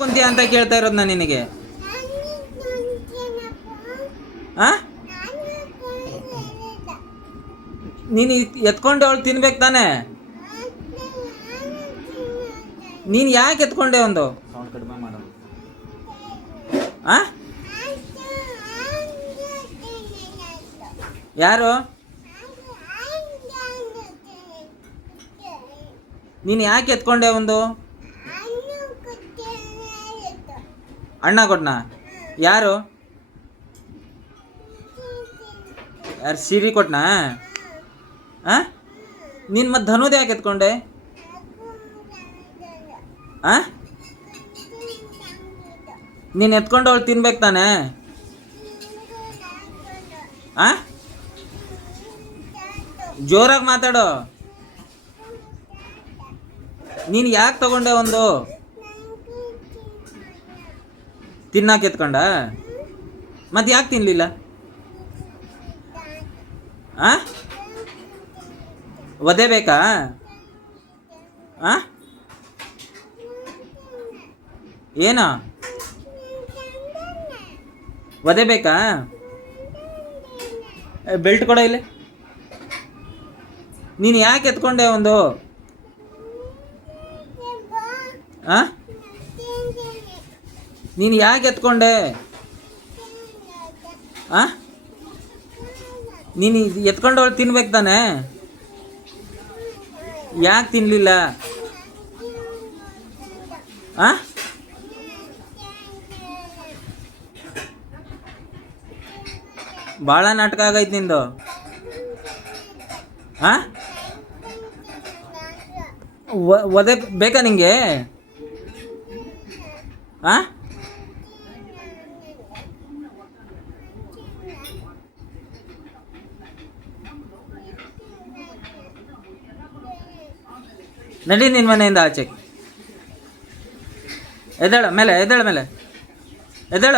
ಕುಂತಿ ಅಂತ ಕೇಳ್ತಾ ಇರೋದು ನಾನು ನಿನಗೆ. ಆ ನೀನು ಎತ್ಕೊಂಡೆ ಅವಳು ತಿನ್ಬೇಕು ತಾನೆ. ನೀನು ಯಾಕೆ ಎತ್ಕೊಂಡೆ ಒಂದು ಸೌಂಡ್ ಕಡಿಮೆ ಮಾಡೋದು? ಆ ಯಾರು ನೀನು ಯಾಕೆ ಎತ್ಕೊಂಡೆ ಒಂದು? ಅಣ್ಣ ಕೊಟ್ನಾ? ಯಾರು ಯಾರು ಸಿರಿ ಕೊಟ್ನಾ? ಆ ನೀನು ಮತ್ತೆ ಧನುದ್ ಯಾಕೆ ಎತ್ಕೊಂಡೆ? ಆ ನೀನು ಎತ್ಕೊಂಡು ಅವಳು ತಿನ್ಬೇಕು ತಾನೆ. ಆ ಜೋರಾಗಿ ಮಾತಾಡೋ. ನೀನು ಯಾಕೆ ತಗೊಂಡೆ ಒಂದು? ತಿನ್ನಾಕೆ ಎತ್ಕೊಂಡ? ಮತ್ತೆ ಯಾಕೆ ತಿನ್ನಲಿಲ್ಲ? ಆ ಒದೆ ಬೇಕಾ? ಆ ಏನು ಒದೆ ಬೇಕಾ? ಬೆಲ್ಟ್ ಕೊಡ ಇಲ್ಲಿ. ನೀನು ಯಾಕೆ ಎತ್ಕೊಂಡೆ ಒಂದು? ಆ ನೀನು ಯಾಕೆ ಎತ್ಕೊಂಡೆ? ಆ ನೀನು ಎತ್ಕೊಂಡವಳು ತಿನ್ಬೇಕು ತಾನೆ. ಯಾಕೆ ತಿನ್ನಲಿಲ್ಲ? ಆ ಭಾಳ ನಾಟಕ ಆಗೈತೆ ನಿಂದು. ಆ ಒದೆ ಬೇಕಾ ನಿಂಗೆ? ಆ ನಡಿ ನಿನ್ನ ಮನೆಯಿಂದ ಆಚೆ. ಎದ್ದೇಳ ಮೇಲೆ, ಎದ್ದೇಳ ಮೇಲೆ, ಎದ್ದೇಳ.